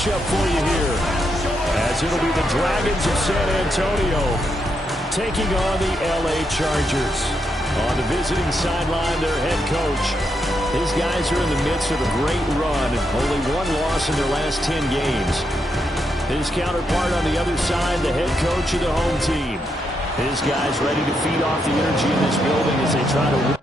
matchup for you here, as it'll be the Dragons of San Antonio taking on the L.A. Chargers. On the visiting sideline, their head coach. His guys are in the midst of a great run, only one loss in their last 10 games. His counterpart on the other side, the head coach of the home team. His guys ready to feed off the energy in this building as they try to win.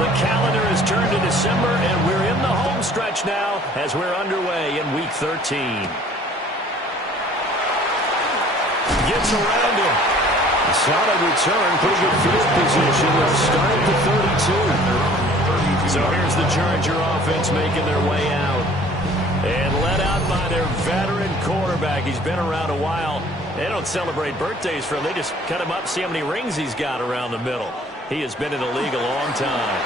The calendar has turned to December, and we're in the home stretch now as we're underway in Week 13. Gets around him. A solid return, pretty good field position. They'll start at the 32. So here's the Charger offense making their way out. And led out by their veteran quarterback. He's been around a while. They don't celebrate birthdays for him. They just cut him up, see how many rings he's got around the middle. He has been in the league a long time.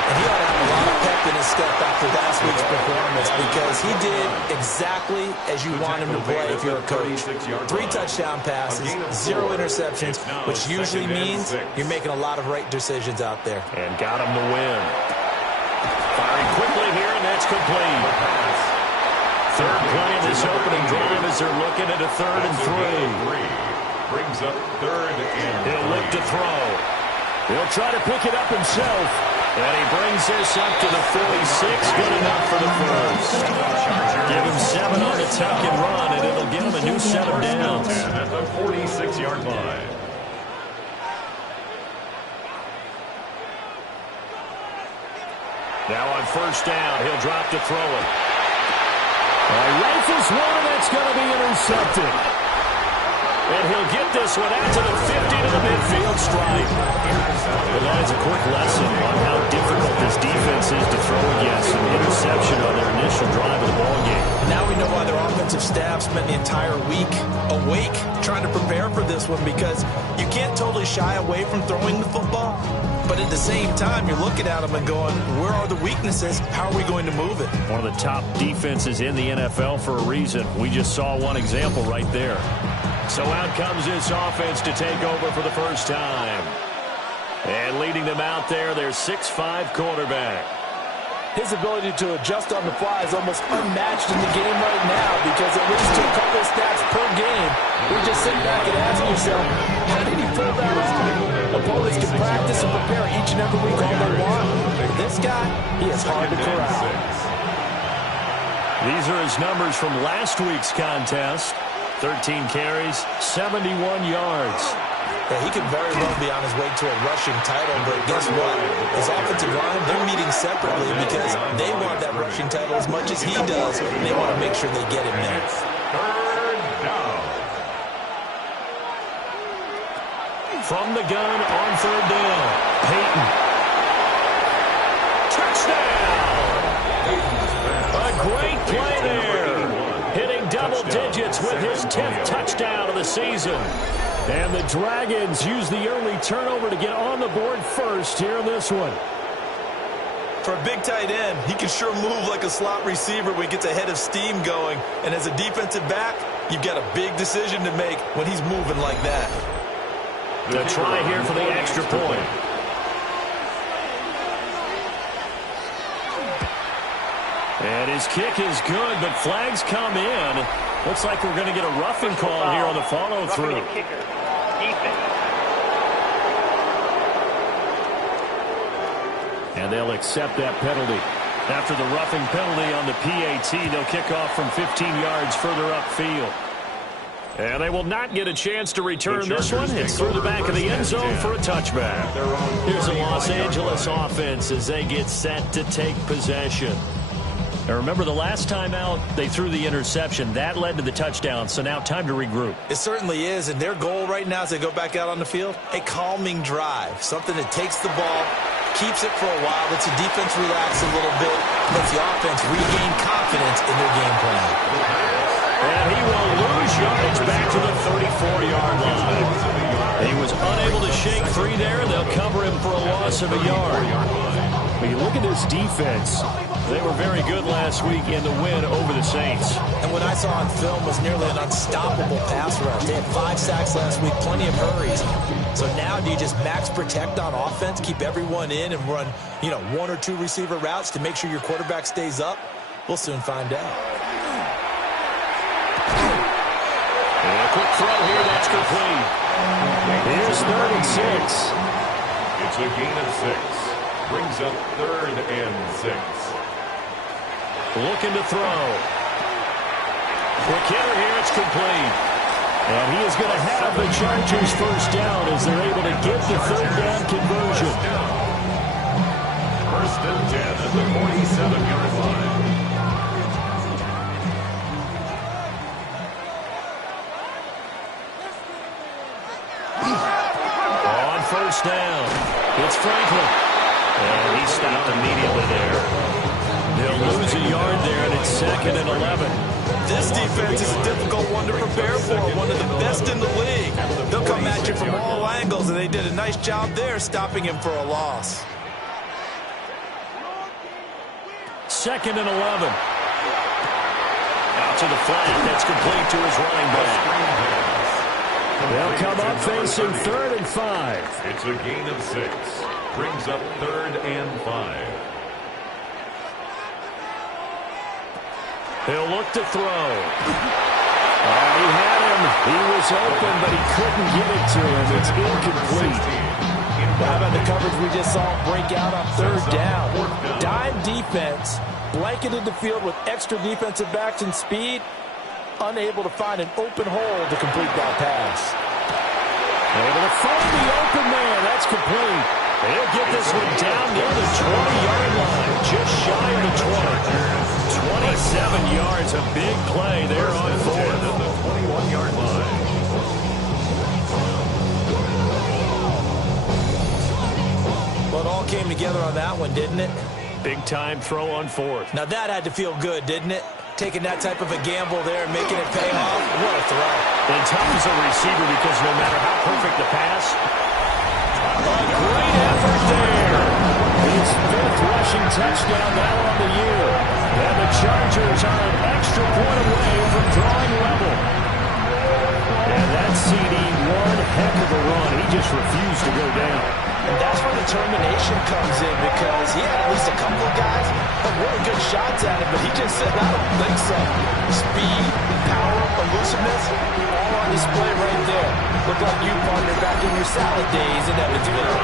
And he ought to have a lot of pep in his step after last week's performance, because he did exactly as you want him to play if you're a coach. 3 touchdown passes, 0 interceptions, which usually means you're making a lot of right decisions out there. And got him the win. Firing quickly here, and that's complete. Third play of this opening drive as they're looking at a 3rd and 3. Brings up 3rd and he'll look to throw. He'll try to pick it up himself. And he brings this up to the 46. Good enough for the first. Give him 7 on the tuck and run, and it'll give him a new set of downs. At the 46-yard line. Now on first down, he'll drop to throw it. Rifles one, and that's going to be intercepted. And he'll get this one out to the 50 to the midfield stripe. And that is a quick lesson on how difficult this defense is to throw against an interception on their initial drive of the ballgame. Now we know why their offensive staff spent the entire week awake trying to prepare for this one, because you can't totally shy away from throwing the football. But at the same time, you're looking at them and going, where are the weaknesses? How are we going to move it? One of the top defenses in the NFL for a reason. We just saw one example right there. So out comes this offense to take over for the first time. And leading them out there, their 6'5" quarterback. His ability to adjust on the fly is almost unmatched in the game right now, because it leads to a couple of stats per game. We're just sitting back and asking yourself, how did he pull that off? Opponents can practice and prepare each and every week all they want. But this guy, he is hard to corral. These are his numbers from last week's contest. 13 carries, 71 yards. Yeah, he could very well be on his way to a rushing title, but guess what? His offensive line, they're meeting separately because they want that rushing title as much as he does, and they want to make sure they get him there. Third down. From the gun on third down, Peyton. Touchdown! A great play there. Hitting double digits with his 10th touchdown of the season. And the Dragons use the early turnover to get on the board first here in this one. For a big tight end, he can sure move like a slot receiver when he gets a head of steam going. And as a defensive back, you've got a big decision to make when he's moving like that. The try here for the extra point. And his kick is good, but flags come in. Looks like we're going to get a roughing call here on the follow-through. And they'll accept that penalty. After the roughing penalty on the PAT, they'll kick off from 15 yards further upfield. And they will not get a chance to return this one. It's through the back of the end zone for a touchback. Here's the Los Angeles offense as they get set to take possession. Now remember, the last time out, they threw the interception. That led to the touchdown, so now time to regroup. It certainly is, and their goal right now as they go back out on the field, a calming drive, something that takes the ball, keeps it for a while, lets the defense relax a little bit, lets the offense regain confidence in their game plan. And he will lose yardage back to the 34-yard line. He was unable to shake free there. They'll cover him for a loss of a yard. But you look at this defense. They were very good last week in the win over the Saints. And what I saw on film was nearly an unstoppable pass rush. They had 5 sacks last week, plenty of hurries. So now do you just max protect on offense, keep everyone in, and run, 1 or 2 receiver routes to make sure your quarterback stays up? We'll soon find out. And a quick throw here, that's complete. Here's 3rd and 6. It's a gain of 6. Brings up 3rd and 6. Looking to throw. Quick hitter here, it's complete. And he is going to have the Chargers first down as they're able to get the 3rd down conversion. 1st and 10 at the 47-yard line. On 1st down, it's Franklin. And he stopped immediately there. They'll lose a yard there, and it's 2nd and 11. This defense is a difficult one to prepare for, one of the best in the league. They'll come at you from all angles, and they did a nice job there stopping him for a loss. 2nd and 11. Out to the flat. That's complete to his running back. They'll come up facing 3rd and 5. It's a gain of 6. Brings up 3rd and 5. He'll look to throw. He had him. He was open, but he couldn't get it to him. It's incomplete. How about the coverage we just saw break out on 3rd down? Dime defense, blanketed the field with extra defensive backs and speed, unable to find an open hole to complete that pass. Able to find the open man. That's complete. They'll get this one down near the 20-yard line, just shy of the 20. 27 yards, a big play there on 4th. At the 21-yard line. Well, it all came together on that one, didn't it? Big-time throw on 4th. Now that had to feel good, didn't it? Taking that type of a gamble there and making it pay off. What a throw. And tough as a receiver because no matter how perfect the pass, a great effort there. His 5th rushing touchdown now on the year. And the Chargers are an extra point away from drawing level. And that CD, one heck of a run. He just refused to go down. And that's where determination comes in, because he had at least a couple of guys that really good shots at him, but he just said, I don't think so. Speed, power, elusiveness, all on display right there. Look like you, partner, back in your salad days in Evansville.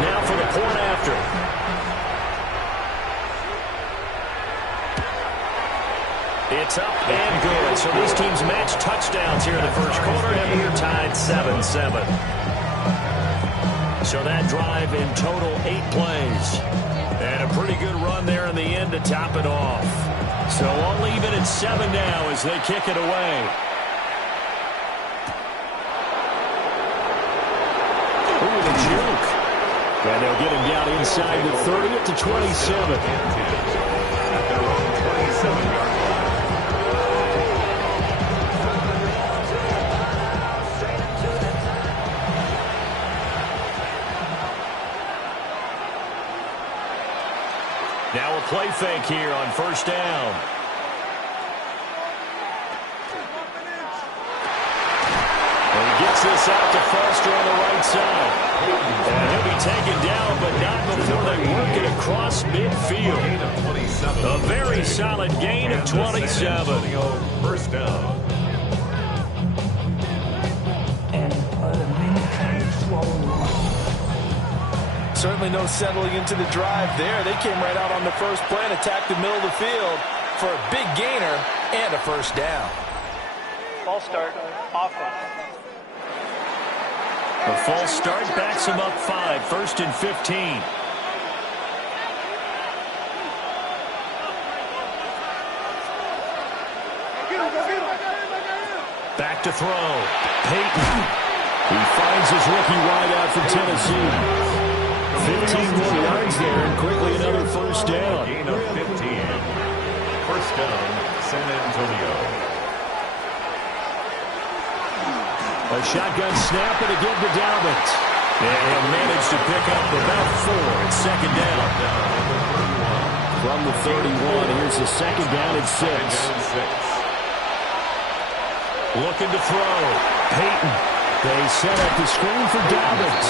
Now for the point after. It's up and good. So these teams match touchdowns here in the first quarter, and we're tied 7-7. So that drive in total 8 plays. And a pretty good run there in the end to top it off. So all even at 7 now as they kick it away. Ooh, the juke. And they'll get him down inside the 30 at the 27. At their own 27-yard line. Now a play fake here on 1st down. And he gets this out to Foster on the right side. And he'll be taken down, but not before they work it across midfield. A very solid gain of 27. 1st down. Certainly no settling into the drive there. They came right out on the first play and attacked the middle of the field for a big gainer and a 1st down. False start, offense. A false start backs him up 5, 1st and 15. Back to throw. Peyton. He finds his rookie wideout from Tennessee. 15 more yards there, and quickly another 1st down. Gain of 15. 1st down, San Antonio. A shotgun snap, and again to Dalvin. And he'll manage to pick up about 4. It's second down. From the 31, here's the second down at 6. Looking to throw. Peyton. They set up the screen for Dobbins.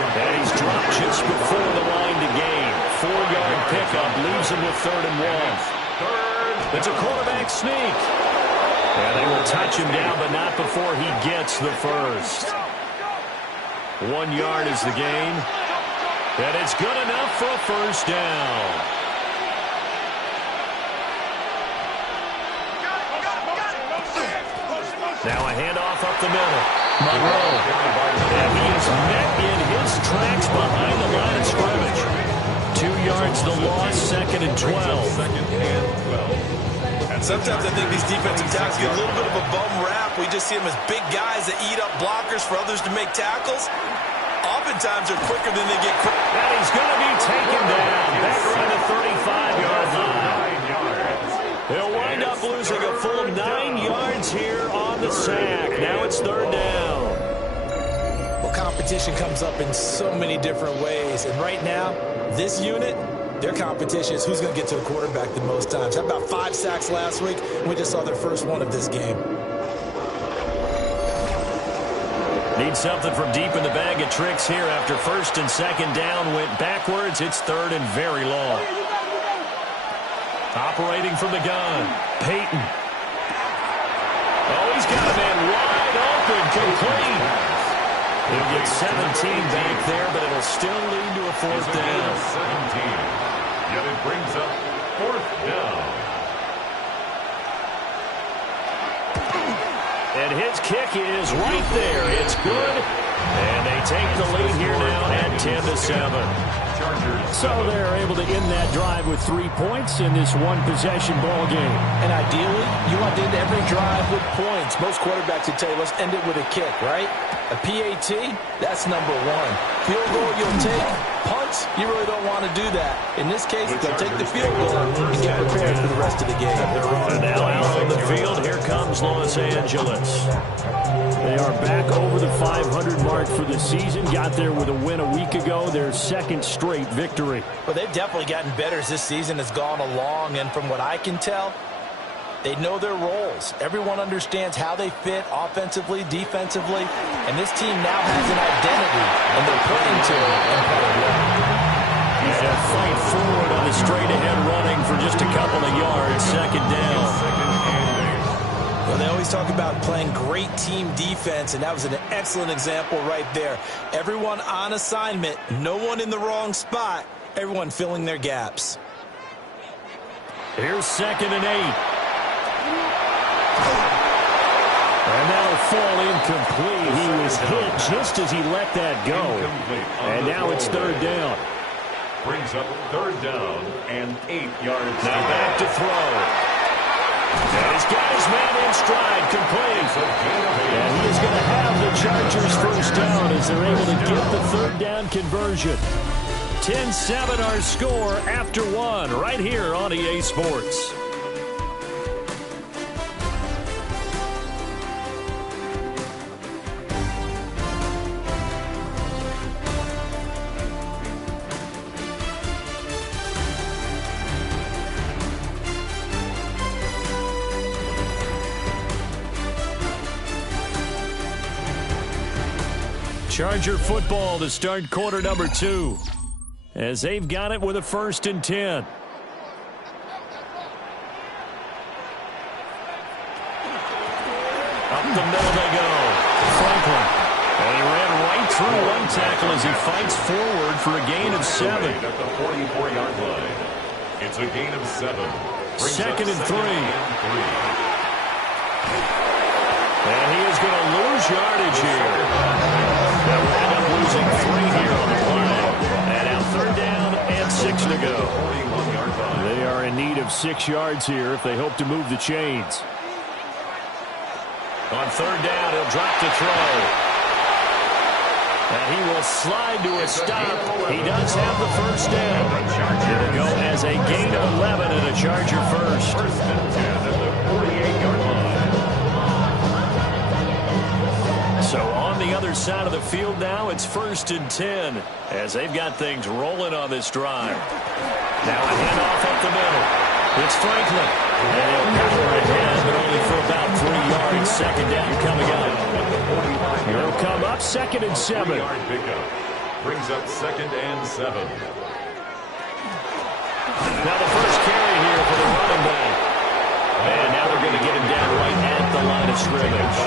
And he's dropped just before the line to gain. 4-yard pickup leaves him with 3rd and 1. It's a quarterback sneak. And they will touch him down, but not before he gets the first. 1 yard is the gain. And it's good enough for a first down. Now a handoff up the middle. Monroe. And he is met in his tracks behind the line of scrimmage. 2 yards the loss, 2nd and 12. And sometimes I think these defensive tackles get a little bit of a bum rap. We just see them as big guys that eat up blockers for others to make tackles. Oftentimes they're quicker than they get quick. And he's going to be taken down. Back around the 35-yard line. They'll wind up losing a full 9 yards here on the sack. Now it's 3rd down. Well, competition comes up in so many different ways. And right now, this unit, their competition is who's going to get to the quarterback the most times. How about 5 sacks last week? We just saw their first one of this game. Need something from deep in the bag of tricks here after 1st and 2nd down went backwards. It's 3rd and very long. Operating from the gun. Peyton. Oh, he's got a man wide open, complete. He'll get 17 back there, but it'll still lead to a 4th down. 17. Yet it brings up 4th down. And his kick is right there. It's good. And they take the lead here now at 10-7. So they're able to end that drive with 3 points in this one-possession ball game. And ideally, you want to end every drive with points. Most quarterbacks would tell you, let's end it with a kick, right? A PAT, that's number 1. Field goal you'll take. Punts, you really don't want to do that. In this case, they'll take the field goal and get prepared for the rest of the game. And now out on the field, here comes Los Angeles. They are back over the 500 mark for the season. Got there with a win a week ago, their 2nd straight victory. Well, they've definitely gotten better as this season has gone along, and from what I can tell, they know their roles. Everyone understands how they fit offensively, defensively, and this team now has an identity, and they're playing to it and playing well. And a fight forward on the straight-ahead running for just a couple of yards, 2nd down. Well, they always talk about playing great team defense, and that was an excellent example right there. Everyone on assignment, no one in the wrong spot, everyone filling their gaps. Here's 2nd and 8. And that'll fall incomplete. He was hit just as he let that go. And now it's 3rd down. Brings up 3rd down and 8 yards. Now back to throw. And he's got his man in stride, complete. And he is going to have the Chargers first down as they're able to get the 3rd down conversion. 10-7 our score after 1 right here on EA Sports. Charger football to start quarter number 2. As they've got it with a 1st and 10. Up the middle they go. Franklin. And he ran right through one tackle as he fights forward for a gain of 7. At the 44-yard line. It's a gain of 7. 2nd and 3. And he is going to lose yardage here. That will end up losing 3 here on the play. And now 3rd down and 6 to go. They are in need of 6 yards here if they hope to move the chains. On 3rd down, he'll drop to throw. And he will slide to a stop. He does have the first down. It'll go as a gain of 11 and a Charger first. 1st and 10 at the 48-yard line. So on the other side of the field now. It's 1st and 10 as they've got things rolling on this drive. Now a handoff up the middle. It's Franklin. And he'll power ahead, but only for about 3 yards. 2nd down coming up. He'll come up 2nd and 7. 3-yard pickup. Brings up 2nd and 7. Now the first carry here for the running back. And now they're going to get him down right at the line of scrimmage.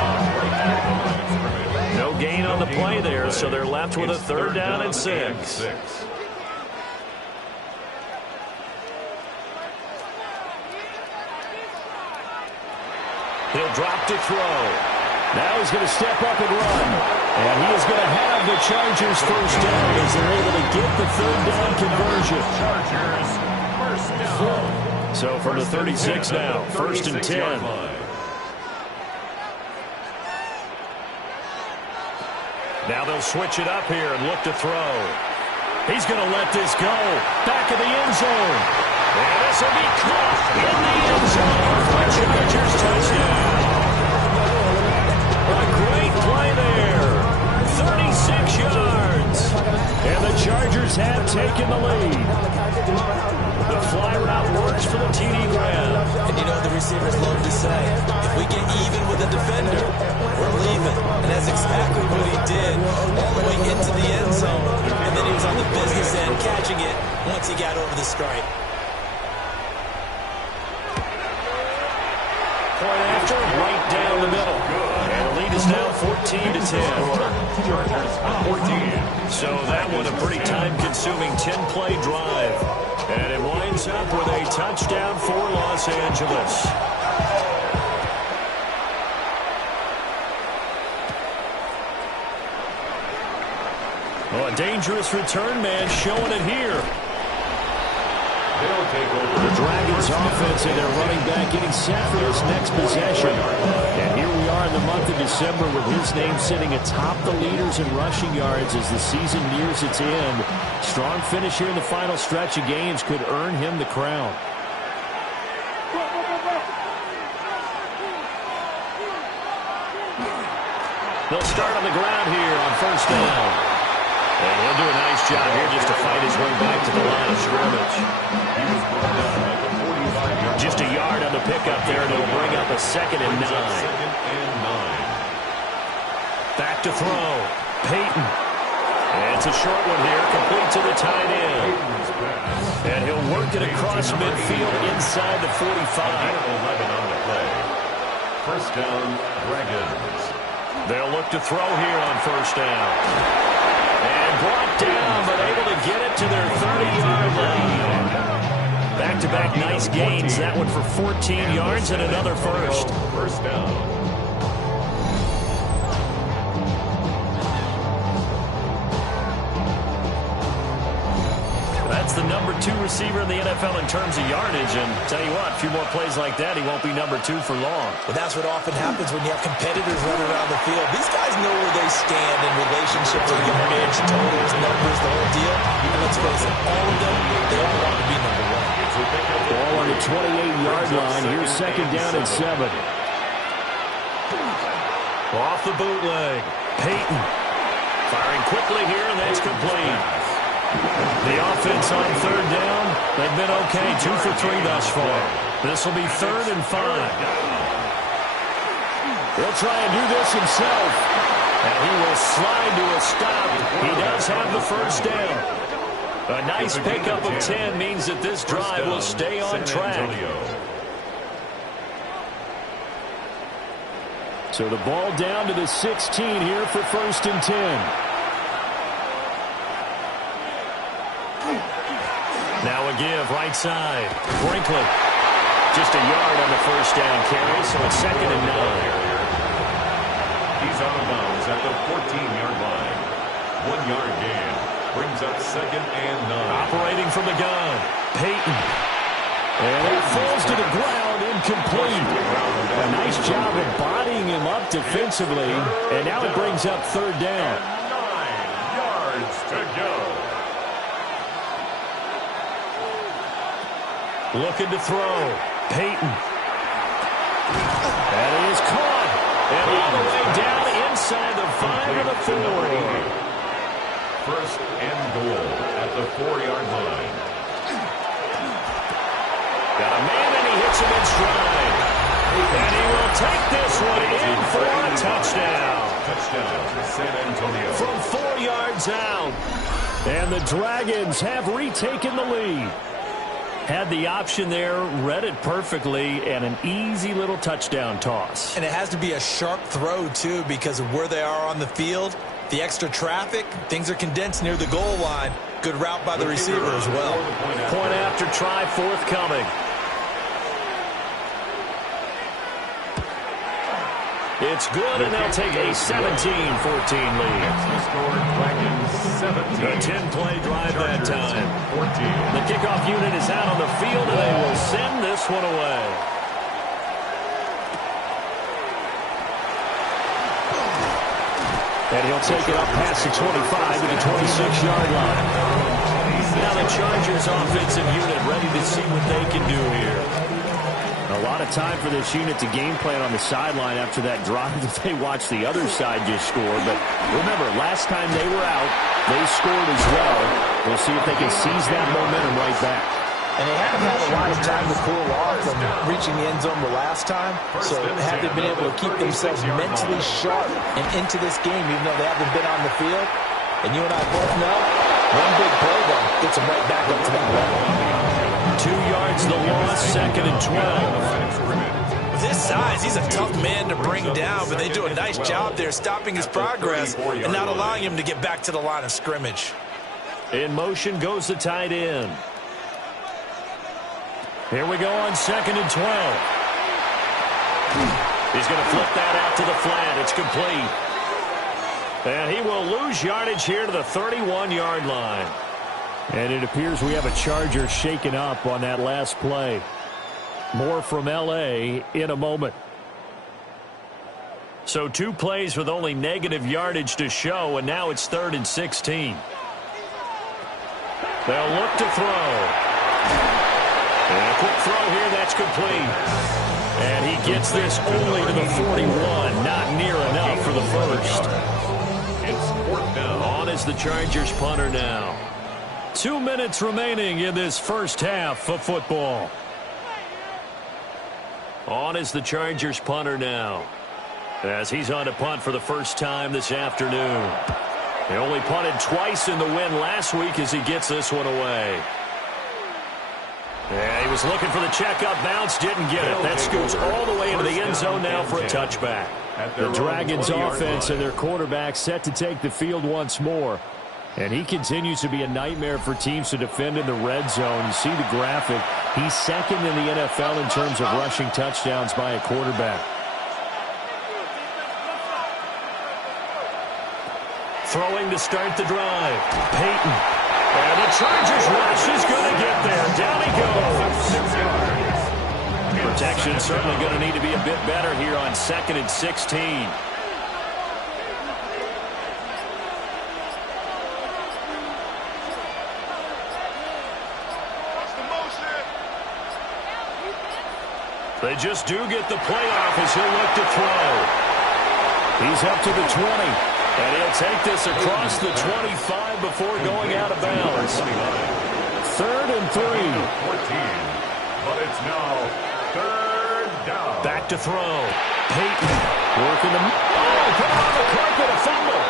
No gain on the play there, so they're left with a 3rd down and 6. He'll drop to throw. Now he's going to step up and run. And he is going to have the Chargers 1st down as they're able to get the 3rd down conversion. Chargers 1st down. So from the 36 now, 1st and 10. Now they'll switch it up here and look to throw. He's going to let this go. Back of the end zone. And this will be caught in the end zone for a Chargers touchdown. A great play there. 36 yards. And the Chargers have taken the lead. The fly route works for the TD Graham. And you know the receivers love to say, if we get even with a defender, we're leaving. And that's exactly what he did all the way into the end zone. And then he was on the business end catching it once he got over the stripe. Point after, right down the middle. And the lead is now 14 to 10. So that one a pretty time-consuming 10-play drive. And it winds up with a touchdown for Los Angeles. Well, a dangerous return man showing it here. They'll take over. The Dragons offense and their running back getting set for this next possession. And here we are in the month of December with his name sitting atop the leaders in rushing yards as the season nears its end. Strong finish here in the final stretch of games could earn him the crown. They'll start on the ground here on 1st down. And he'll do a nice job here just to fight his way back to the line of scrimmage. Just a yard on the pickup there, and it'll bring up a 2nd and 9. Back to throw. Peyton. And it's a short one here, complete to the tight end. And he'll work it across midfield inside the 45. 11 on the play. 1st down, Dragons. They'll look to throw here on 1st down. And brought down, but able to get it to their 30-yard line. Back-to-back nice gains. That one for 14 yards and another first. 1st down. That's the number 2 receiver in the NFL in terms of yardage. And tell you what, a few more plays like that, he won't be number 2 for long. But that's what often happens when you have competitors running around the field. These guys know where they stand in relationship to yardage, totals, numbers, the whole deal. And let's face it, all of them, they all want to be number 1. Ball on the 28-yard line. Here's 2nd down and 7. Off the bootleg. Peyton. Firing quickly here, and that's complete. The offense on 3rd down, they've been okay. 2 for 3 thus far. This will be 3rd and 5. He'll try and do this himself. And he will slide to a stop. He does have the 1st down. A nice pickup of 10 means that this drive will stay on track. So the ball down to the 16 here for 1st and 10. Now a give, right side. Brinkley. Just a yard on the 1st down carry, so it's 2nd and 9. He's out of bounds at the 14-yard line. 1-yard gain. Brings up 2nd and 9. Operating from the gun. Peyton. And it falls to the ground, incomplete. A nice job of bodying him up defensively. And now it brings up 3rd down. 9 yards to go. Looking to throw. Peyton. That is caught. And all the way down inside the 5 of the 4. First and goal at the 4-yard line. Got a man, and he hits him in stride. And he will take this one in for a touchdown. Touchdown, San Antonio. From 4 yards out. And the Dragons have retaken the lead. Had the option there, read it perfectly, and an easy little touchdown toss. And it has to be a sharp throw, too, because of where they are on the field. The extra traffic, things are condensed near the goal line. Good route by the receiver as well. Point after try forthcoming. It's good, and they'll take a 17-14 lead. A 10-play drive that time. The kickoff unit is out on the field, and they will send this one away. And he'll take it up past the 25 to the 26-yard line. Now the Chargers offensive unit ready to see what they can do here. A lot of time for this unit to game plan on the sideline after that drive that they watched the other side just score. But remember, last time they were out, they scored as well. We'll see if they can seize that momentum right back. And they haven't had a lot of time to cool off from reaching the end zone the last time. So have they been able to keep themselves mentally sharp and into this game, even though they haven't been on the field? And you and I both know, one big play, though, gets them right back up to that level. 2 yards the loss, 2nd and 12. With his size, he's a tough man to bring down, but they do a nice job there stopping his progress and not allowing him to get back to the line of scrimmage. In motion goes the tight end. Here we go on 2nd and 12. He's going to flip that out to the flat. It's complete. And he will lose yardage here to the 31-yard line. And it appears we have a Charger shaken up on that last play. More from L.A. in a moment. So 2 plays with only negative yardage to show, and now it's 3rd and 16. They'll look to throw. And a quick throw here, that's complete. And he gets this only to the 41, not near enough for the first. It's 4th down. On is the Chargers punter now. 2 minutes remaining in this first half of football. On is the Chargers punter now, as he's on to punt for the first time this afternoon. He only punted twice in the win last week as he gets this one away. Yeah, he was looking for the checkup bounce, didn't get it. That scoots all the way into the end zone now for a touchback. The Dragons offense and their quarterback set to take the field once more. And he continues to be a nightmare for teams to defend in the red zone. You see the graphic. He's 2nd in the NFL in terms of rushing touchdowns by a quarterback. Throwing to start the drive. Peyton. And the Chargers rush is going to get there. Down he goes. Protection certainly going to need to be a bit better here on 2nd and 16. They just do get the play off as he'll look to throw. He's up to the 20. And he'll take this across the 25 before going out of bounds. 3rd and 3. 14. But it's now 3rd down. Back to throw. Peyton working the... Oh, put it on the carpet, a fumble.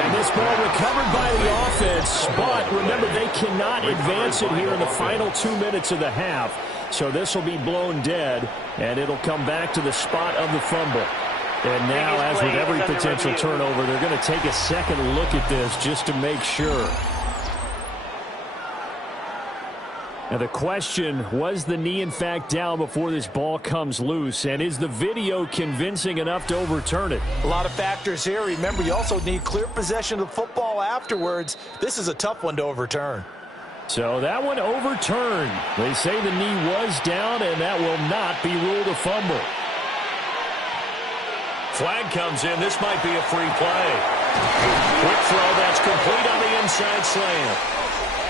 And this ball recovered by the offense. But remember, they cannot advance it here in the final 2 minutes of the half. So this will be blown dead, and it'll come back to the spot of the fumble. And now, as with every potential turnover, they're going to take a second look at this just to make sure. Now the question, was the knee in fact down before this ball comes loose? And is the video convincing enough to overturn it? A lot of factors here. Remember, you also need clear possession of the football afterwards. This is a tough one to overturn. So that one overturned. They say the knee was down, and that will not be ruled a fumble. Flag comes in. This might be a free play. Quick throw. That's complete on the inside slant.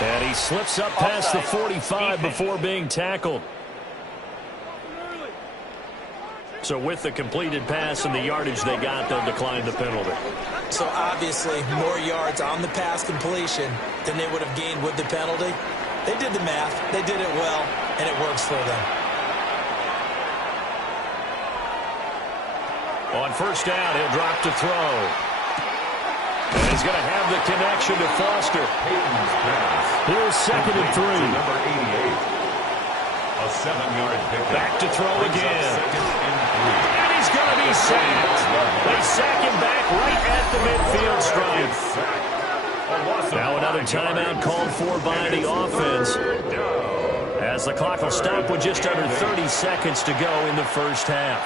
And he slips up past the 45 before being tackled. So with the completed pass and the yardage they got, they'll decline the penalty. So obviously more yards on the pass completion than they would have gained with the penalty. They did the math, they did it well, and it works for them. On first down, he'll drop to throw. And he's going to have the connection to Foster. Here's 2nd and 3. Number 88. A 7-yard pickup. Back to throw again. And he's going to be sacked. They sack him back right at the midfield stripe. Now another timeout called for by the offense, as the clock will stop with just under 30 seconds to go in the first half.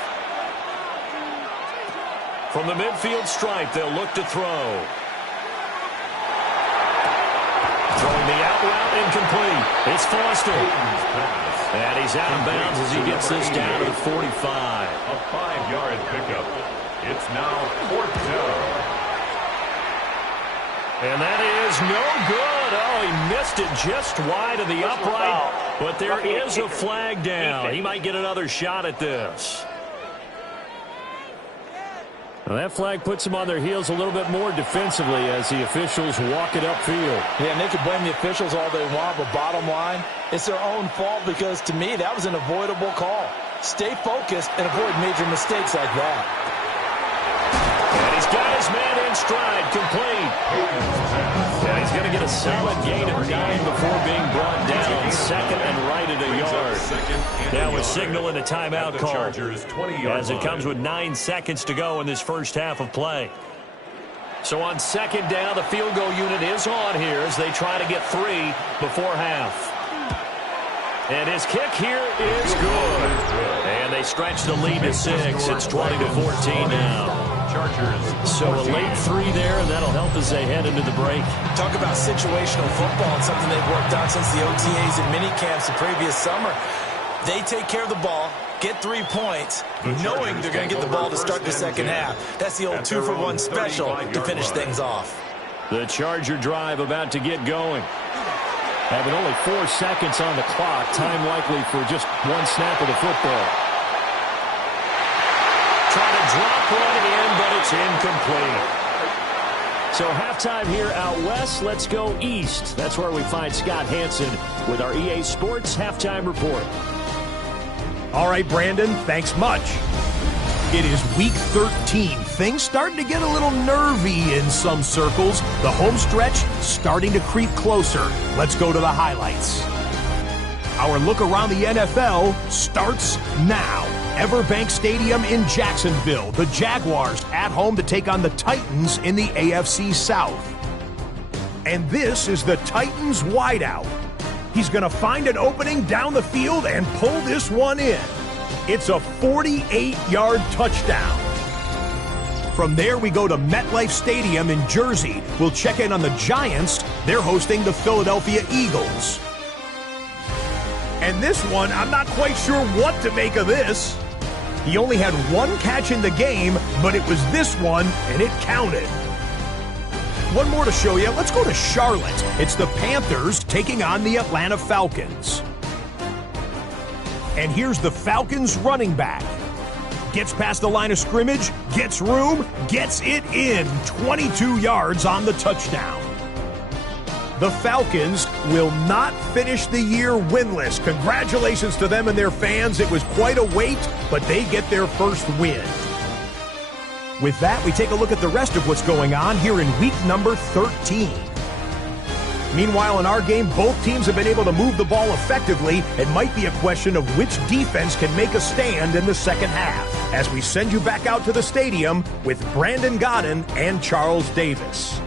From the midfield stripe, they'll look to throw. Throwing the out route incomplete. It's Foster. And he's out of bounds as he gets this down to the 45. A 5-yard pickup. It's now 4th down. And that is no good. Oh, he missed it just wide of the upright. But there is a flag down. He might get another shot at this. Now that flag puts them on their heels a little bit more defensively as the officials walk it upfield. Yeah, and they can blame the officials all they want, but bottom line, it's their own fault because, to me, that was an avoidable call. Stay focused and avoid major mistakes like that. And he's got his man in stride, complete. And he's going to get a solid gain of 9 before being brought down. 2nd and right at a yard. Now we're signaling a timeout call as it comes with 9 seconds to go in this first half of play. So on 2nd down, the field goal unit is on here as they try to get 3 before half. And his kick here is good. And they stretch the lead to 6. It's 20-14 now. So a late 3 there, and that'll help as they head into the break. Talk about situational football and something they've worked on since the OTAs and mini camps the previous summer. They take care of the ball, get 3 points, knowing they're going to get the ball to start the second half. That's the old 2-for-1 special to finish things off. The Charger drive about to get going. Having only 4 seconds on the clock, time likely for just 1 snap of the football. Trying to drop one in, but it's incomplete. So halftime here out west. Let's go east. That's where we find Scott Hanson with our EA Sports Halftime Report. All right, Brandon, thanks much. It is week 13. Things starting to get a little nervy in some circles. The home stretch starting to creep closer. Let's go to the highlights. Our look around the NFL starts now. Everbank Stadium in Jacksonville. The Jaguars at home to take on the Titans in the AFC South. And this is the Titans wideout. He's going to find an opening down the field and pull this one in. It's a 48-yard touchdown. From there, we go to MetLife Stadium in Jersey. We'll check in on the Giants. They're hosting the Philadelphia Eagles. And this one, I'm not quite sure what to make of this. He only had 1 catch in the game, but it was this one, and it counted. One more to show you. Let's go to Charlotte. It's the Panthers taking on the Atlanta Falcons. And here's the Falcons running back. Gets past the line of scrimmage, gets room, gets it in. 22 yards on the touchdown. The Falcons will not finish the year winless. Congratulations to them and their fans. It was quite a wait, but they get their first win. With that, we take a look at the rest of what's going on here in week number 13. Meanwhile, in our game, both teams have been able to move the ball effectively. It might be a question of which defense can make a stand in the second half. As we send you back out to the stadium with Brandon Godden and Charles Davis.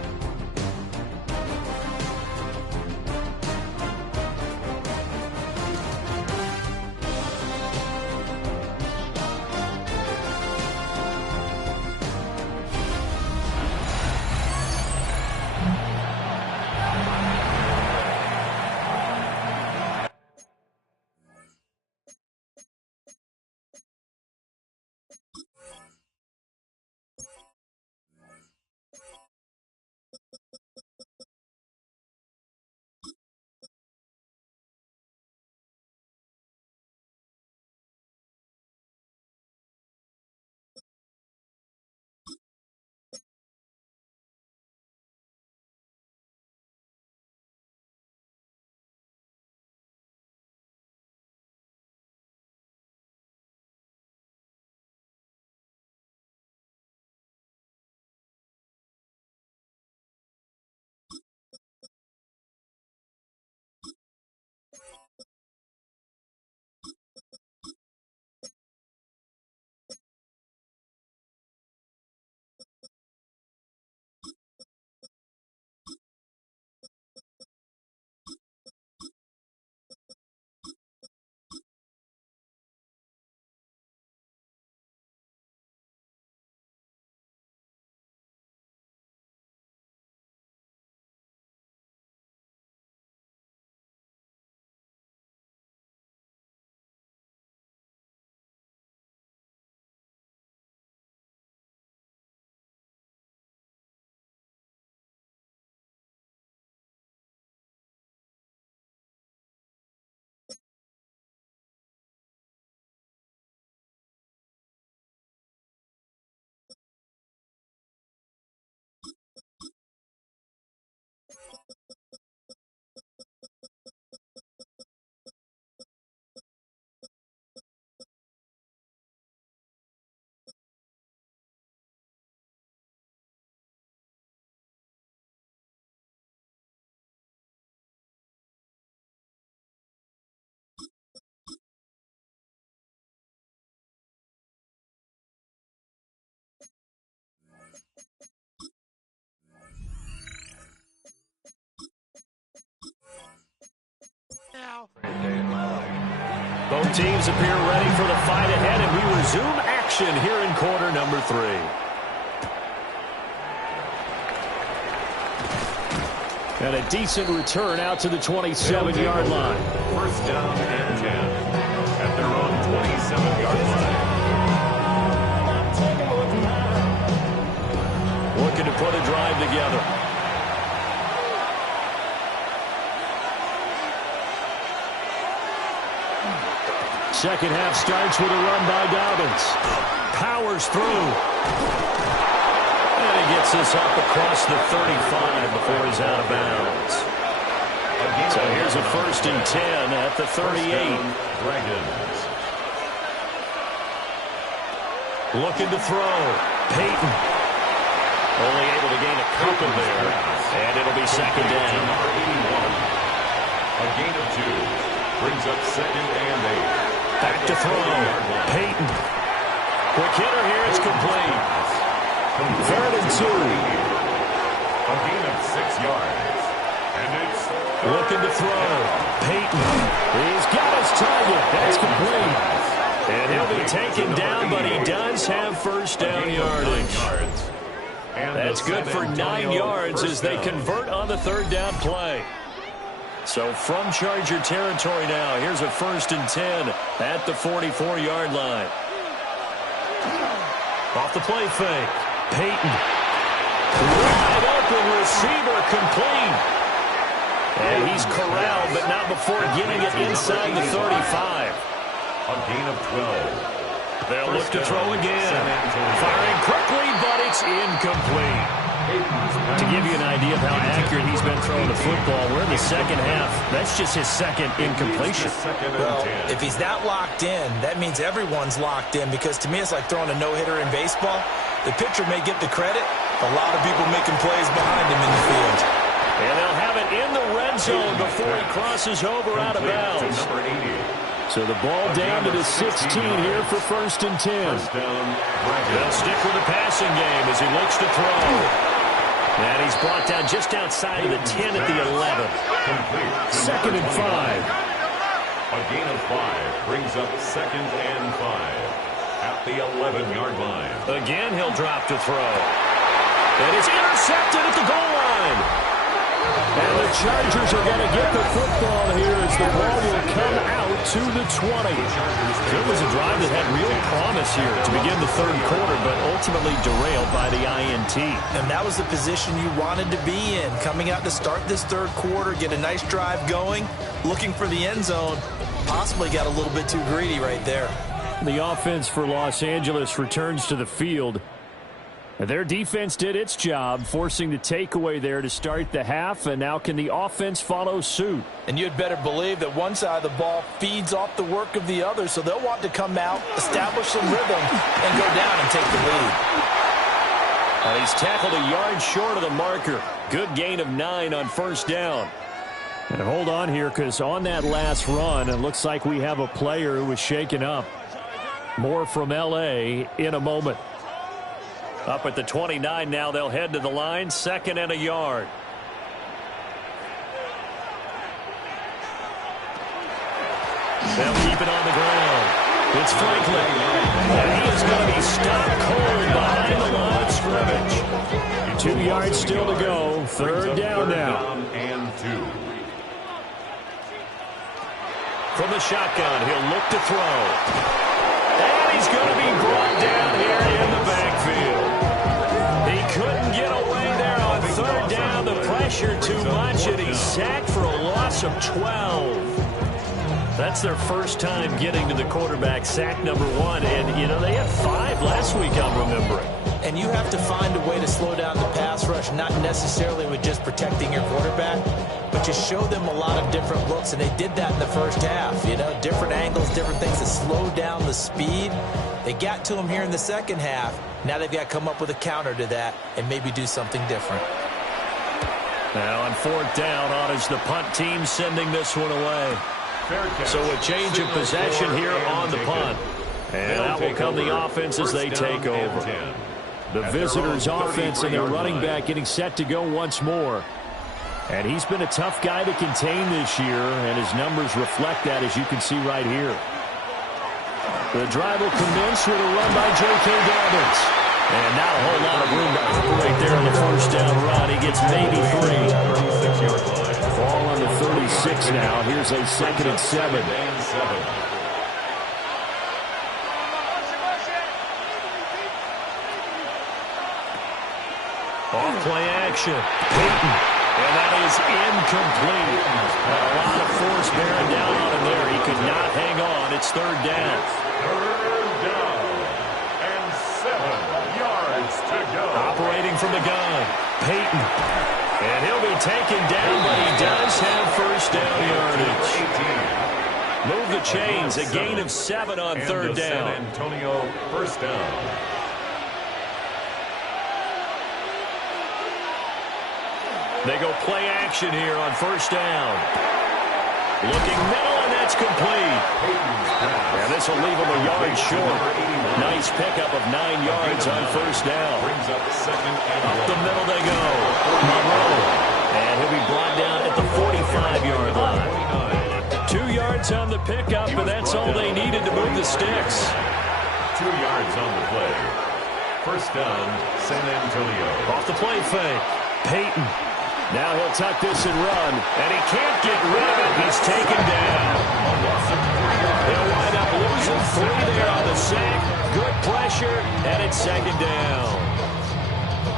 Both teams appear ready for the fight ahead, and we resume action here in quarter number 3. And a decent return out to the 27-yard line. First down and 10 at their own 27-yard line. Looking to put a drive together. Second half starts with a run by Dobbins. Powers through. And he gets this up across the 35 before he's out of bounds. So here's a 1st and 10 at the 38. Dragons. Looking to throw. Peyton. Only able to gain a couple there. And it'll be second down. A gain of 2. Brings up 2nd and 8. Back to throw. Peyton. Quick hitter here. It's complete. 3rd and 2. A gain of 6 yards. And it's looking to throw. Peyton. He's got his target. That's complete. And he'll be taken down, but he does have first down yardage. That's good for 9 yards as they convert on the 3rd down play. So from Charger territory now, here's a 1st and 10 at the 44-yard line. Off the play fake. Peyton. Wide open receiver complete. And he's corralled, but not before getting it inside the 35. A gain of 12. They'll look to throw again. Firing quickly, but it's incomplete. To give you an idea of how accurate he's been throwing the football, we're in the second half. That's just his second incompletion. Well, if he's that locked in, that means everyone's locked in, because to me it's like throwing a no-hitter in baseball. The pitcher may get the credit, a lot of people making plays behind him in the field. And they'll have it in the red zone before he crosses over out of bounds. So the ball down to the 16 here for 1st and 10. They'll stick with the passing game as he looks to throw. And he's brought down just outside of the 10 at the 11. 2nd and 5. A gain of 5 brings up 2nd and 5 at the 11-yard line. Again, he'll drop to throw. And it's intercepted at the goal line. And the Chargers are going to get the football here as the ball will come out to the 20. It was a drive that had real promise here to begin the 3rd quarter, but ultimately derailed by the INT. And that was the position you wanted to be in, coming out to start this 3rd quarter, get a nice drive going, looking for the end zone. Possibly got a little bit too greedy right there. The offense for Los Angeles returns to the field. Their defense did its job, forcing the takeaway there to start the half, and now can the offense follow suit? And you'd better believe that one side of the ball feeds off the work of the other, so they'll want to come out, establish some rhythm, and go down and take the lead. And he's tackled a yard short of the marker. Good gain of 9 on 1st down. And hold on here, because on that last run, it looks like we have a player who was shaken up. More from L.A. in a moment. Up at the 29 now, they'll head to the line, 2nd and a yard. They'll keep it on the ground. It's Franklin. And he is going to be stopped cold behind the line of scrimmage. 2 yards still to go. 3rd down now. And 2. From the shotgun, he'll look to throw. And he's going to be brought down here in the backfield. He couldn't get away there on 3rd down. The pressure too much, and he's sacked for a loss of 12. That's their first time getting to the quarterback, sack number 1. And, you know, they had 5 last week, I'm remembering. And you have to find a way to slow down the pass rush, not necessarily with just protecting your quarterback, but just show them a lot of different looks, and they did that in the first half. You know, different angles, different things to slow down the speed. They got to him here in the second half. Now they've got to come up with a counter to that and maybe do something different. Now on 4th down, on is the punt team sending this one away. So a change of possession here on the punt. And out will come the offense as they take over. The visitors' offense and their running back getting set to go once more. And he's been a tough guy to contain this year, and his numbers reflect that, as you can see right here. The drive will commence with a run by J.K. Dobbins. And not a whole lot of room to operate there on the first down run. He gets maybe 3. Ball on the 36 now. Here's a 2nd and 7. Off play action. Peyton. And that is incomplete. A lot of force bearing down on him there. He could not hang on. It's 3rd down. 3rd down and 7 yards to go. Operating from the gun. Peyton. And he'll be taken down, but he does have first down yardage. Move the chains. A gain of 7 on 3rd down. San Antonio first down. They go play action here on first down. Looking middle, and that's complete. And this will leave him a yard short. Nice pickup of 9 yards on first down. Brings up 2nd and Up the middle they go. Monroe. And he'll be brought down at the 45-yard line. 2 yards on the pickup, but that's all they needed to move the sticks. 2 yards on the play. First down, San Antonio. Off the play fake. Peyton. Now he'll tuck this and run, and he can't get rid of it. He's taken down. He'll wind up losing 3 there on the sack. Good pressure, and it's 2nd down.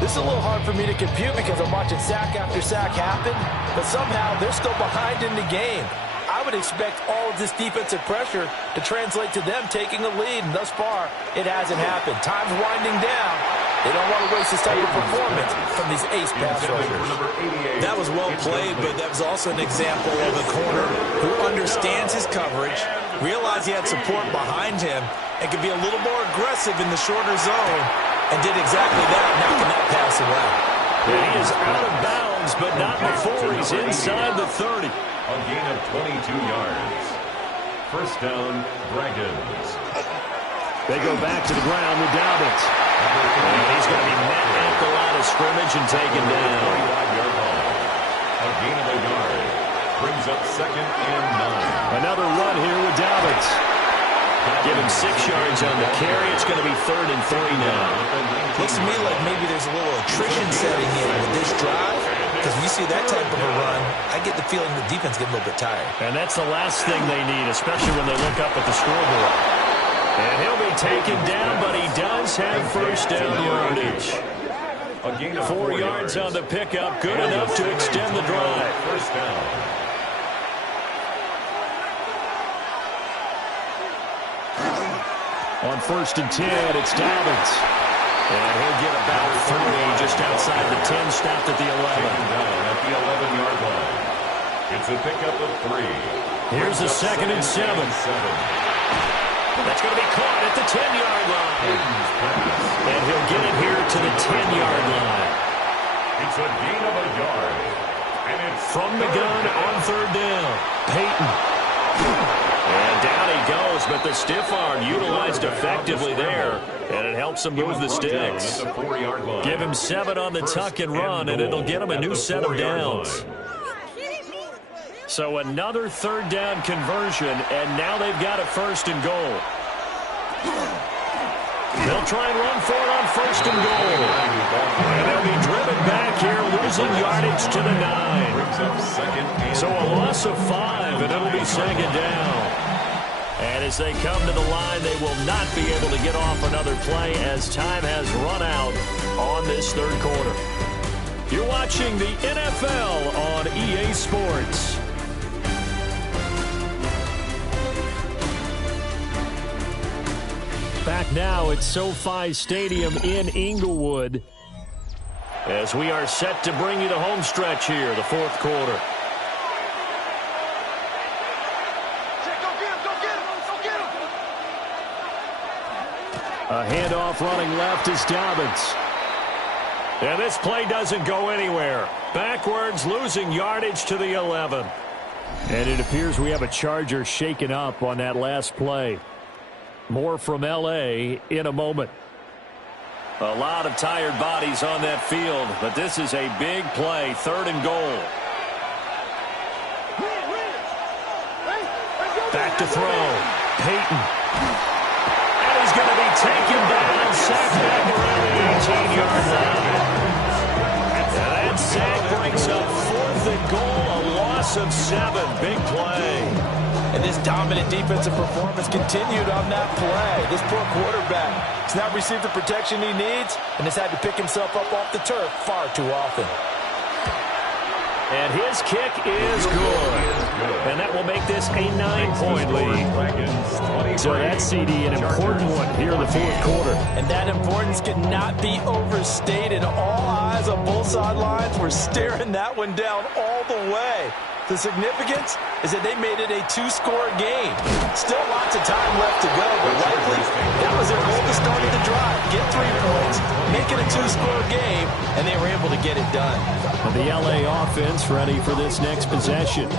This is a little hard for me to compute because I'm watching sack after sack happen, but somehow they're still behind in the game. I would expect all of this defensive pressure to translate to them taking a lead, and thus far, it hasn't happened. Time's winding down. They don't want to waste this type of performance from these ace pass rushers. That was well played, but that was also an example of a corner who understands his coverage, realized he had support behind him, and could be a little more aggressive in the shorter zone, and did exactly that, knocking that pass away. He is out of bounds, but not before he's inside the 30. A gain of 22 yards. First down, Dragons. They go back to the ground with Dobbins. And he's going to be met at the line of scrimmage and taken down. 45-yard ball. A gain of a yard. Brings up 2nd and 9. Another run here with Dobbins. Give him 6 yards on the carry. It's going to be 3rd and 3 now. Looks to me like maybe there's a little attrition setting in with this drive, because when you see that type of a run, I get the feeling the defense get a little bit tired. And that's the last thing they need, especially when they look up at the scoreboard. And he'll be taken down, but he does have first down yardage. A gain of 4 yards on the pickup, good enough to extend the drive. First down. On 1st and 10, it's Dobbins. And he'll get about 3 just outside the 10, stopped at the 11. Down at the 11-yard line. It's a pickup of 3. Here's a 2nd and 7. That's going to be caught at the 10-yard line. And he'll get it here to the 10-yard line. It's a gain of a yard. And it's From the gun on 3rd down. Peyton. And down he goes, but the stiff arm utilized effectively there. And it helps him move the sticks. At the 4-yard line. Give him 7 on the tuck and run, and it'll get him a new set of downs. So another 3rd down conversion, and now they've got a 1st and goal. They'll try and run for it on 1st and goal. And they'll be driven back here, losing yardage to the 9. So a loss of 5, and it'll be 2nd down. And as they come to the line, they will not be able to get off another play as time has run out on this 3rd quarter. You're watching the NFL on EA Sports. Back now at SoFi Stadium in Inglewood as we are set to bring you the home stretch here, the 4th quarter. A handoff running left is Dobbins. And this play doesn't go anywhere. Backwards, losing yardage to the 11. And it appears we have a Charger shaken up on that last play. More from L.A. in a moment. A lot of tired bodies on that field, but this is a big play, 3rd and goal. Back to throw. Peyton. And he's going to be taken down, sacked back around the 18-yard line. And that sack brings up 4th and goal, a loss of 7. Big play. And this dominant defensive performance continued on that play. This poor quarterback has not received the protection he needs and has had to pick himself up off the turf far too often. And his kick is good. And that will make this a 9-point lead. So that's, CD, an important one here in the 4th quarter. And that importance cannot be overstated. All eyes on both sidelines were staring that one down all the way. The significance is that they made it a 2-score game. Still lots of time left to go, but likely that was their goal to start the drive. Get 3 points, make it a 2-score game, and they were able to get it done. The LA offense ready for this next possession.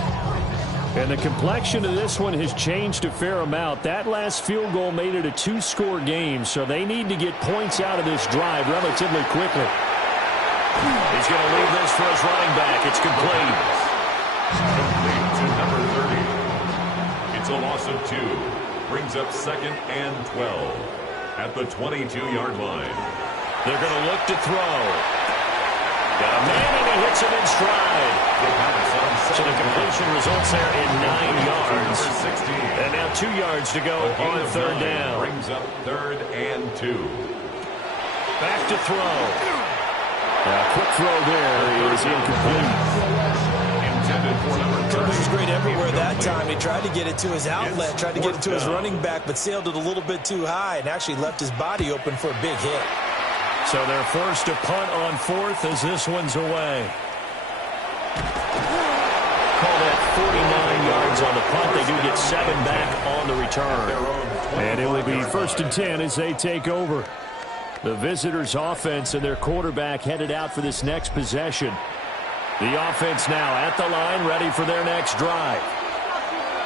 And the complexion of this one has changed a fair amount. That last field goal made it a 2-score game, so they need to get points out of this drive relatively quickly. He's going to leave this for his running back. It's complete. Complete to number 30. It's a loss of 2. Brings up 2nd and 12 at the 22-yard line. They're going to look to throw. Got a man, and he hits him in stride. So the completion results there in 9 yards. And now 2 yards to go on 3rd down. Brings up 3rd and 2. Back to throw. Quick throw there is incomplete. Coverage was great everywhere that time. He tried to get it to his outlet, tried to get it to his running back, but sailed it a little bit too high and actually left his body open for a big hit. So they're forced to punt on 4th as this one's away. Call that 49 yards on the punt. They do get 7 back on the return. And it will be 1st and 10 as they take over. The visitors' offense and their quarterback headed out for this next possession. The offense now at the line, ready for their next drive.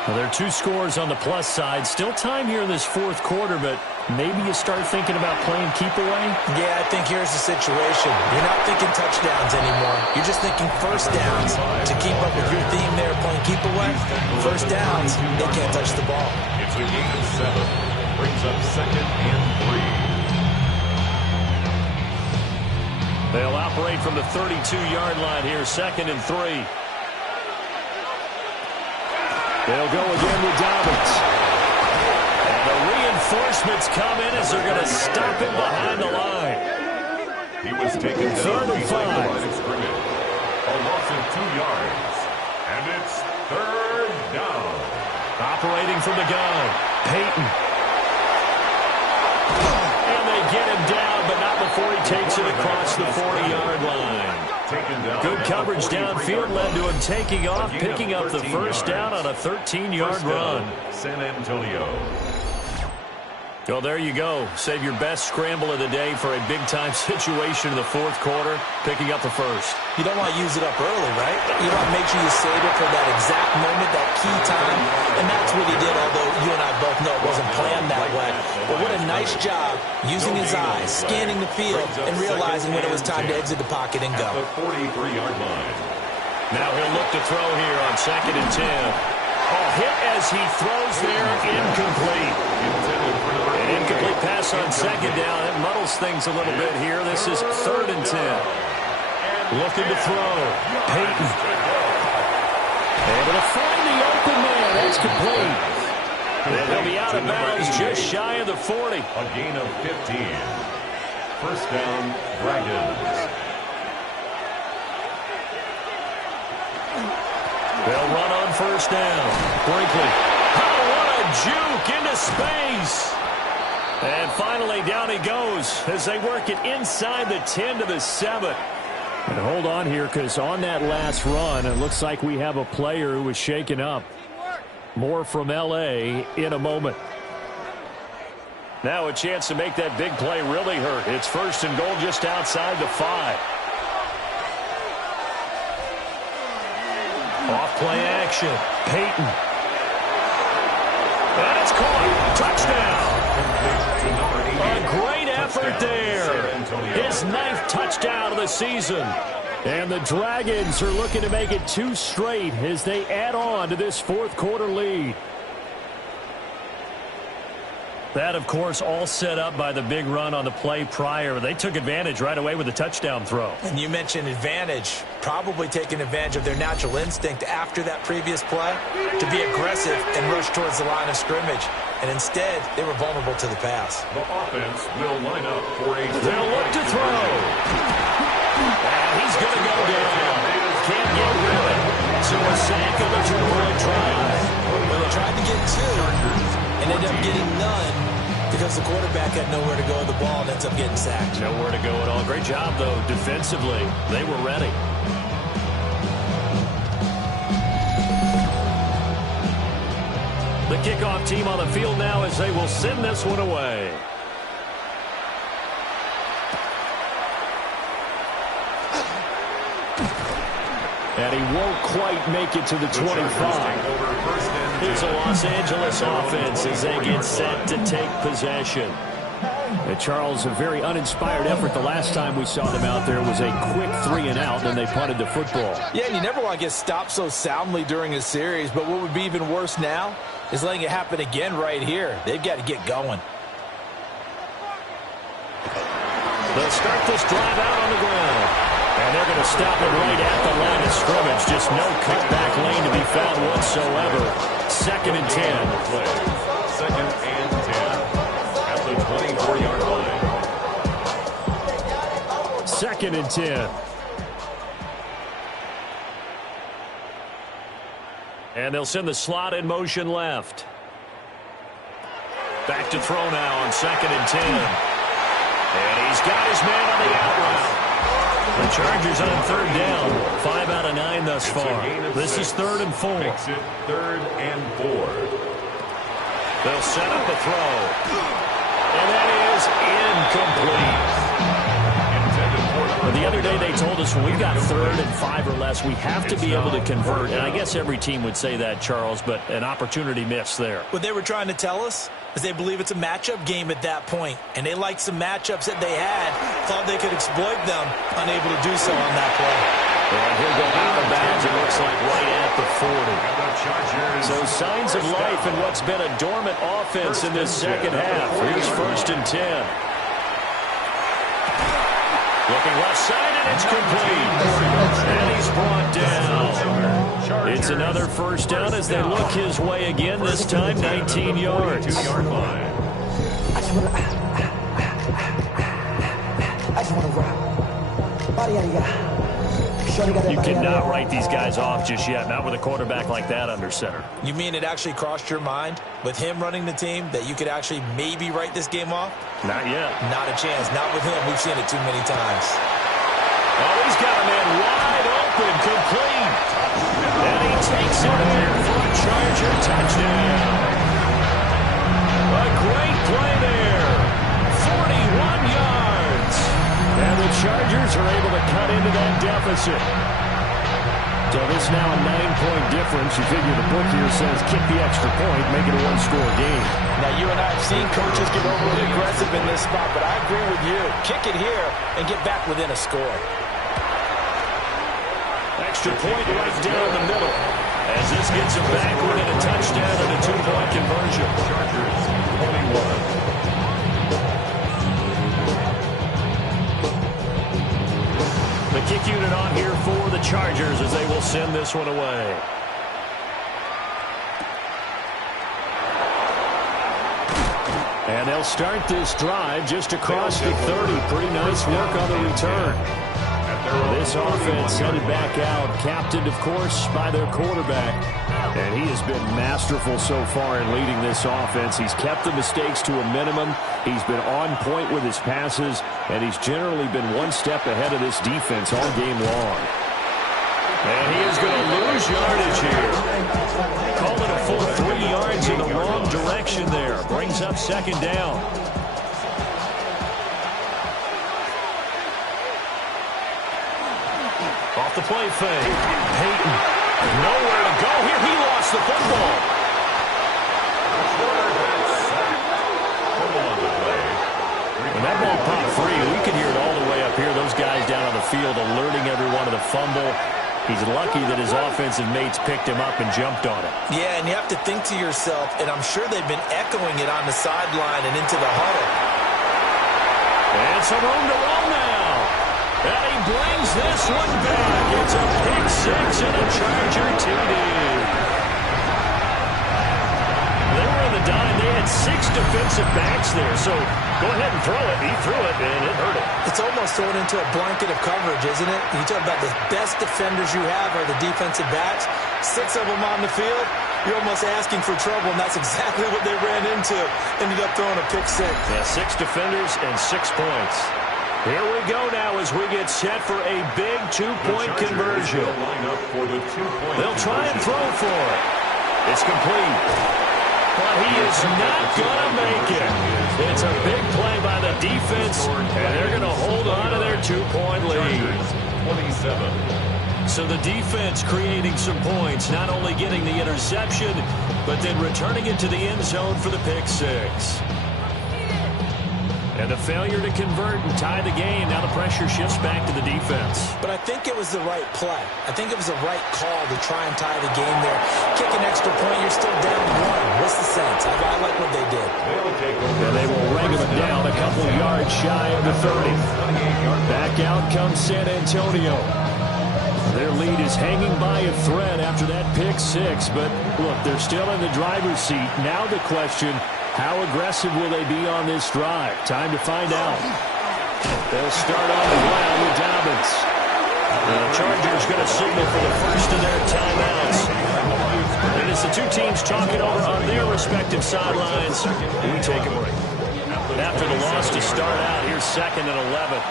Well, there are 2 scores on the plus side. Still time here in this 4th quarter, but maybe you start thinking about playing keep away? Yeah, I think here's the situation. You're not thinking touchdowns anymore. You're just thinking first downs. To keep up with your theme there, playing keep away, first downs, they can't touch the ball. It's a gain of 7. Brings up 2nd and 3. They'll operate from the 32-yard line here, 2nd and 3. They'll go again with Dobbins. And the reinforcements come in as they're going to stop him behind the line. He was taken down 3rd and 5. A loss of 2 yards. And it's 3rd down. Operating from the gun, Peyton. And they get him down, but not before he takes it across the 40-yard line. Good coverage downfield led to him taking off, picking up the 1st down on a 13-yard run. San Antonio. Well, there you go. Save your best scramble of the day for a big-time situation in the 4th quarter, picking up the 1st. You don't want to use it up early, right? You want to make sure you save it for that exact moment, that key time. And that's what he did, although you and I both know it wasn't planned that way. But what a nice job using his eyes, scanning the field, and realizing when it was time to exit the pocket and go. The 43-yard line. Now he'll look to throw here on 2nd and 10. Hit as he throws there, incomplete. An incomplete pass on 2nd down. It muddles things a little bit here. This is 3rd and 10. Looking to throw. Peyton. Able to find the open man. That's complete. And he'll be out of bounds just shy of the 40. A gain of 15. 1st down, Dragons. They'll run on 1st down. Brinkley. Oh, what a juke into space. And finally, down he goes as they work it inside the 10 to the 7. And hold on here, because on that last run, it looks like we have a player who was shaken up. More from L.A. in a moment. Now a chance to make that big play really hurt. It's 1st and goal just outside the 5. Off-play action. Peyton. And it's caught. Touchdown. A great effort effort there. His 9th touchdown of the season. And the Dragons are looking to make it 2 straight as they add on to this 4th quarter lead. That, of course, all set up by the big run on the play prior. They took advantage right away with the touchdown throw. And you mentioned advantage, probably taking advantage of their natural instinct after that previous play to be aggressive and rush towards the line of scrimmage. And instead, they were vulnerable to the pass. The offense will line up for a... They'll look to throw. And he's going to go down. Can't get rid of it. So a sack of the 2-point drive. Well, they tried to get 2 and ended up getting none because the quarterback had nowhere to go with the ball and ends up getting sacked. Nowhere to go at all. Great job, though, defensively. They were ready. The kickoff team on the field now as they will send this one away. And he won't quite make it to the 25. Here's a Los Angeles offense as they get set to take possession. Charles, a very uninspired effort. The last time we saw them out there was a quick 3-and-out, and they punted the football. Yeah, and you never want to get stopped so soundly during a series, but what would be even worse now is letting it happen again right here. They've got to get going. They'll start this drive out on the ground. And they're going to stop it right at the line of scrimmage. Just no cutback lane to be found whatsoever. 2nd and 10. 2nd and 10 at the 24-yard line. 2nd and 10. And they'll send the slot in motion left. Back to throw now on 2nd and 10. And he's got his man on the out route. The Chargers on 3rd down. 5 out of 9 thus far. This is 3rd and 4. Makes it 3rd and 4. They'll set up a throw. And that is incomplete. But the other day they told us when we've got 3rd and 5 or less, we have to be able to convert. And I guess every team would say that, Charles, but an opportunity missed there. What they were trying to tell us is they believe it's a matchup game at that point, and they liked some matchups that they had, thought they could exploit them, unable to do so on that play. And he'll go out of bounds, it looks like right at the 40. So signs of life in what's been a dormant offense in this second half. Here's 1st and 10. Looking left side, and it's complete. And he's brought down. It's another 1st down as they look his way again, this time 19 yards. I just want to rock. You cannot write these guys off just yet, not with a quarterback like that under center. You mean it actually crossed your mind with him running the team that you could actually maybe write this game off? Not yet. Not a chance. Not with him. We've seen it too many times. Oh, he's got a man wide open, complete. And he takes it there for a Charger touchdown. A great play there. 41 yards. And the Chargers are able to cut into that deficit. So this now a 9-point difference. You figure the book here says kick the extra point, make it a 1-score game. Now, you and I have seen coaches get overly aggressive in this spot, but I agree with you. Kick it here and get back within a score. Extra point right down the middle. As this gets him back within a touchdown and a 2-point conversion. Chargers 21. The kick unit on here for the Chargers as they will send this one away. And they'll start this drive just across the 30. Pretty nice work on the return. This offense headed back out, captained, of course, by their quarterback. And he has been masterful so far in leading this offense. He's kept the mistakes to a minimum. He's been on point with his passes, and he's generally been one step ahead of this defense all game long. And he is going to lose yardage here. Call it a full 3 yards in the wrong direction there. Brings up 2nd down. Off the play fake. Peyton. Nowhere to go here. He lost the football. When that ball popped free, we could hear it all the way up here. Those guys down on the field alerting everyone of the fumble. He's lucky that his offensive mates picked him up and jumped on it. Yeah, and you have to think to yourself, and I'm sure they've been echoing it on the sideline and into the huddle. And some room to run now. And he brings this one back. It's a pick six and a Charger TD. They were in the dime. They had 6 defensive backs there, so go ahead and throw it. He threw it, and it hurt him. It's almost thrown into a blanket of coverage, isn't it? You talk about the best defenders you have are the defensive backs. 6 of them on the field. You're almost asking for trouble, and that's exactly what they ran into. Ended up throwing a pick six. Yeah, 6 defenders and 6 points. Here we go now as we get set for a big 2-point conversion. They'll try and throw for it. It's complete. But he is not going to make it. It's a big play by the defense, and they're going to hold on to their 2-point lead. 27. So the defense creating some points, not only getting the interception, but then returning it to the end zone for the pick six. And a failure to convert and tie the game. Now the pressure shifts back to the defense. But I think it was the right play. I think it was the right call to try and tie the game there. Kick an extra point, you're still down 1. What's the sense? I like what they did. And they will wrangle it down a couple yards shy of the 30. Back out comes San Antonio. Their lead is hanging by a thread after that pick six. But look, they're still in the driver's seat. Now the question, how aggressive will they be on this drive? Time to find out. They'll start on the ground with Dobbins. The Chargers going to signal for the first of their timeouts. And it's the two teams talking over on their respective sidelines. We take a break. After the loss to start out, here's 2nd and 11.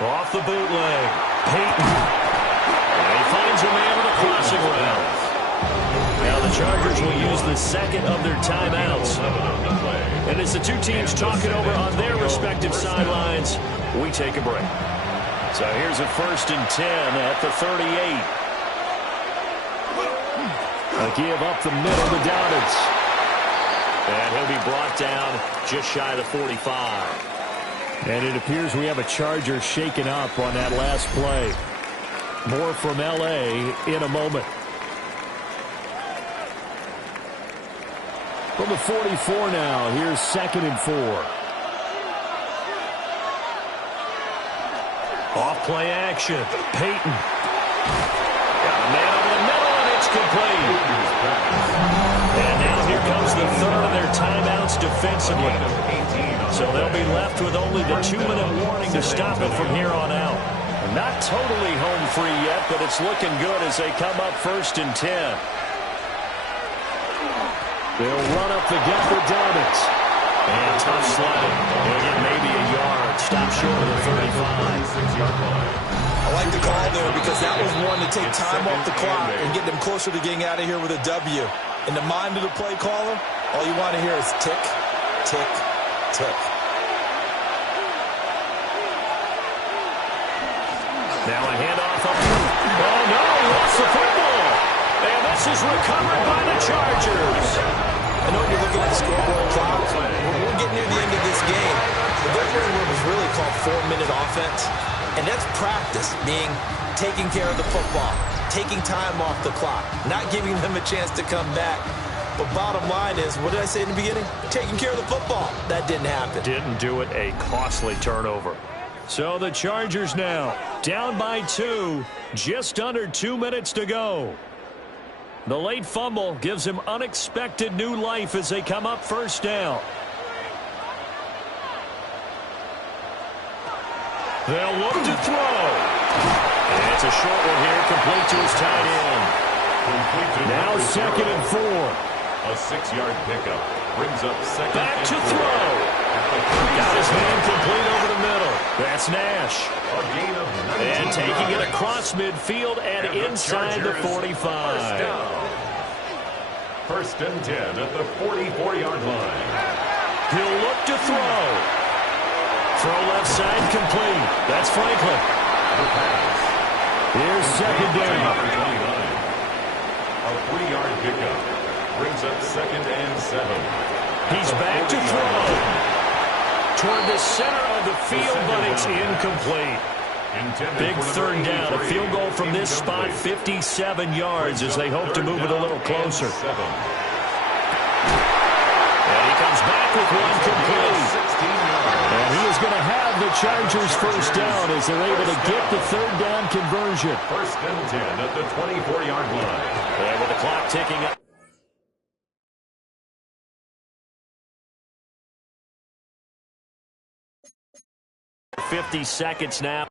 Off the bootleg. Peyton. And he finds a man with a crossing route. Now the Chargers will use the second of their timeouts. And as the two teams talking over on their respective sidelines, we take a break. So here's a 1st and 10 at the 38. A give up the middle to Dobbins. And he'll be brought down just shy of the 45. And it appears we have a Charger shaken up on that last play. More from L.A. in a moment. From the 44 now, here's 2nd and 4. Off play action. Peyton. Got a man over the middle, and it's complete. And now here comes the third of their timeouts defensively. So they'll be left with only the 2-minute warning to stop it from here on out. Not totally home free yet, but it's looking good as they come up 1st and 10. They'll run up the gut with Dobbins. And tough sliding. They'll get maybe a yard. Stop short of the 35. I like the call there because that was one to take time off the clock and get them closer to getting out of here with a W. In the mind of the play caller, all you want to hear is tick, tick, tick. Now a handoff up. Oh, no, he lost the football. And this is recovered by the Chargers. I know you're looking at the scoreboard clock. We're getting near the end of this game. Their word was really called 4-minute offense. And that's practice, being taking care of the football, taking time off the clock, not giving them a chance to come back. But bottom line is, what did I say in the beginning? Taking care of the football. That didn't happen. Didn't do it. A costly turnover. So the Chargers now down by 2. Just under 2 minutes to go. The late fumble gives him unexpected new life as they come up 1st down. They'll look to throw. And it's a short one here, complete to his tight end. Now 2nd and 4. A 6-yard pickup brings up 2nd. Back to throw. Got his man complete over the middle. That's Nash. And taking it across midfield and inside the 45. 1st and 10 at the 44-yard line. He'll look to throw. Throw left side complete. That's Franklin. Here's 2nd down. A 3-yard pickup. Brings up 2nd and 7. He's back to throw. Toward the center of the field, but it's incomplete. Big third down. A field goal from this spot, 57 yards, as they hope to move it a little closer. And he comes back with one complete. And he is going to have the Chargers first down as they're able to get the third down conversion. 1st and 10 at the 24-yard line. And with the clock ticking up. 50 seconds now.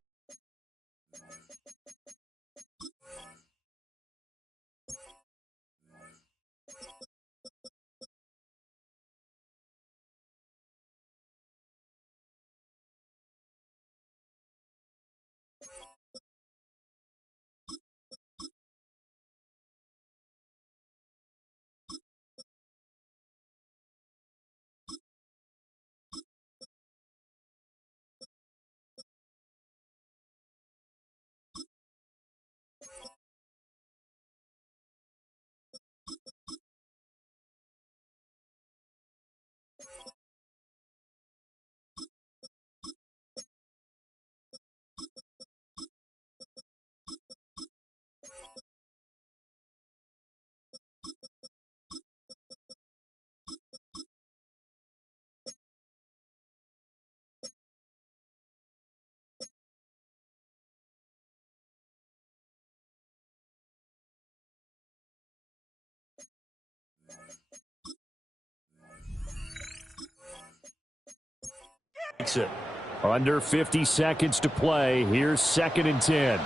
Under 50 seconds to play. Here's 2nd and 10.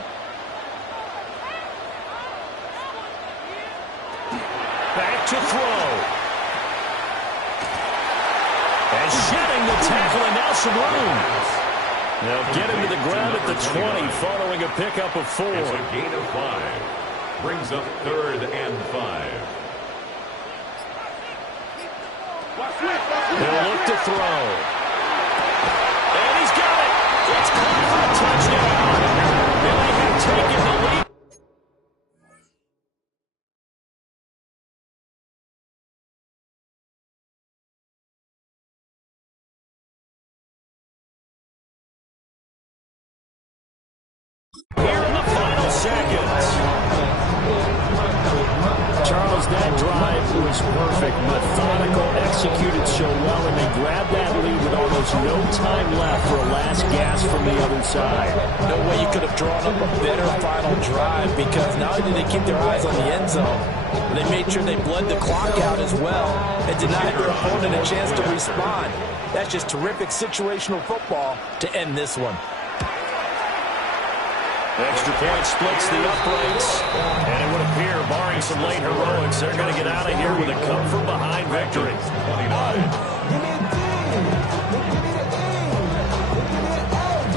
Back to throw. And shedding the tackle, and now some room. They'll get him to the ground at the 20 following a pickup of 4. It's a gain of 5. Brings up 3rd and 5. He'll look to throw. And he's got it. It's caught for a touchdown. And they have taken the lead. Here in the final seconds. Charles, that drive was perfect. Methodical, executed so well, and they grabbed that lead with almost no time left for a last gasp from the other side. No way you could have drawn up a better final drive, because not only did they keep their eyes on the end zone, they made sure they bled the clock out as well and denied their opponent a chance to respond. That's just terrific situational football to end this one. Extra point splits the uprights, and it would appear, barring some late heroics, they're going to get out of here with a come-from-behind victory.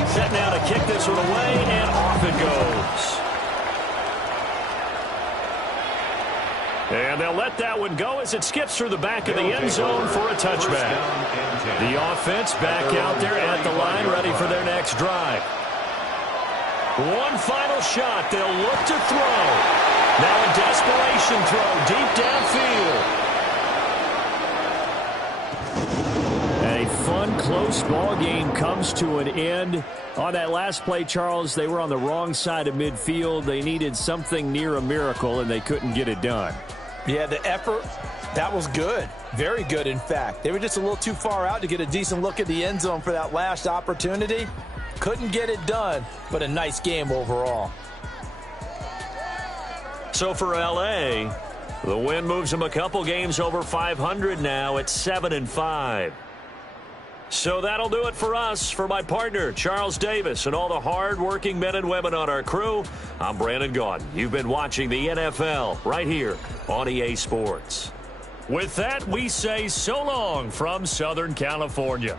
Set now to kick this one away, and off it goes. And they'll let that one go as it skips through the back of the end zone for a touchback. The offense back out there at the line, ready for their next drive. One final shot. They'll look to throw. Now a desperation throw deep downfield. A fun, close ball game comes to an end. On that last play, Charles, they were on the wrong side of midfield. They needed something near a miracle, and they couldn't get it done. Yeah, the effort, that was good. Very good, in fact. They were just a little too far out to get a decent look at the end zone for that last opportunity. Couldn't get it done, but a nice game overall. So for L.A., the win moves them a couple games over 500 now at 7-5. So that'll do it for us. For my partner, Charles Davis, and all the hard-working men and women on our crew, I'm Brandon Gaudin. You've been watching the NFL right here on EA Sports. With that, we say so long from Southern California.